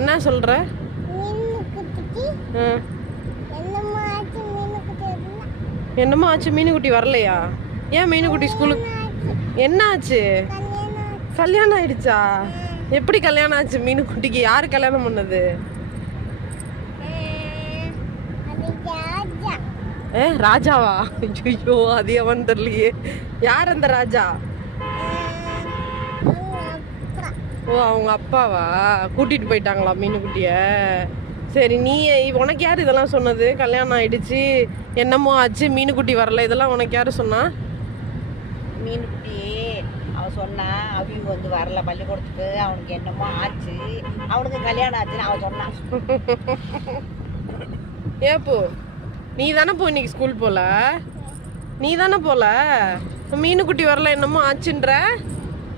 என்ன சொல்ற? என்னமா ஆச்சு? மீனுக்குட்டி வரலையா? ஏன் மீனுக்குட்டி ஸ்கூலுக்கு என்ன ஆச்சு? கல்யாணம் ஆயிடுச்சா? எப்படி கல்யாணம் ஆச்சு மீனுக்குட்டிக்கு? யாரு கல்யாணம் பண்ணது? ராஜாவா? ஐயோ, அது எவன் தெரியலையே. யார் அந்த ராஜா? ஓ, அவங்க அப்பாவா? கூட்டிட்டு போயிட்டாங்களா மீனுக்குட்டிய? சரி, நீ உனக்கு யார் இதெல்லாம் சொன்னது? கல்யாணம் ஆயிடுச்சு, என்னமோ ஆச்சு, மீனுக்குட்டி வரல, இதெல்லாம் உனக்கு யாரு சொன்னா? மீனுக்குட்டி அவன் சொன்னா அவங்க வந்து வரல பள்ளிக்கூடத்துக்கு, அவனுக்கு என்னமோ ஆச்சு, அவனுக்கு கல்யாணம் ஆச்சுன்னு அவன் சொன்னான். ஏப்போ, நீ தானே போ இன்னைக்கு ஸ்கூல் போல? நீ தானே போல? மீனுக்குட்டி வரல என்னமோ ஆச்சுன்ற.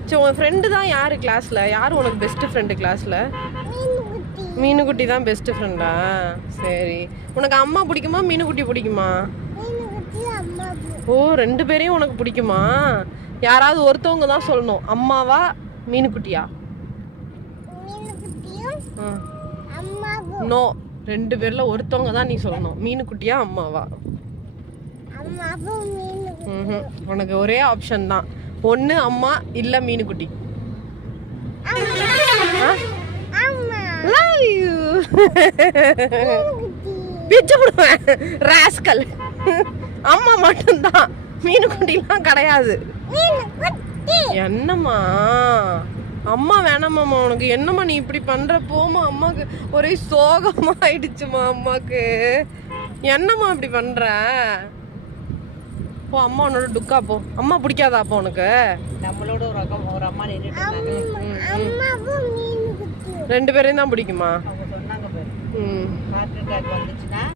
சரி, உன் ஃப்ரெண்டு தான் யாரு கிளாஸ்ல? யாரு உனக்கு பெஸ்ட் ஃப்ரெண்டு கிளாஸ்ல? மீனுக்குட்டி தான் பெஸ்ட் ஃப்ரெண்டா? சரி, உனக்கு அம்மா பிடிக்குமா மீனுக்குட்டி பிடிக்குமா? ஓ, ரெண்டு பேரையும் உனக்கு பிடிக்குமா? யாராவது ஒருத்தவங்க தான் சொல்லணும், அம்மாவா மீனுக்குட்டியா? நோ, ரெண்டு பேர்ல ஒருத்தவங்க தான் நீ சொல்லணும், மீனுக்குட்டியா அம்மாவா? உனக்கு ஒரே ஆப்ஷன் தான், ஒண்ணு அம்மா இல்ல மீனுக்குட்டி. ராஸ்கல், அம்மா மட்டும்தான், மீனுக்குட்டிலாம் கிடையாது. என்னம்மா அம்மா வேணாமாம்மா உனக்கு? என்னம்மா நீ இப்படி பண்ற? போமா, அம்மாக்கு ஒரே சோகமா ஆயிடுச்சுமா அம்மாக்கு. என்னம்மா இப்படி பண்ற? போ, அம்மா உன்னோட டுக்கா போ. அம்மா பிடிக்காதா அப்போ உனக்கு? நம்மளோட ஒரு அம்மா நின்றுட்டு ரெண்டு பேரையும் தான் பிடிக்குமா? அவங்க சொன்னாங்க பாரு, ஹார்ட் அட்டாக் வந்துச்சுன்னா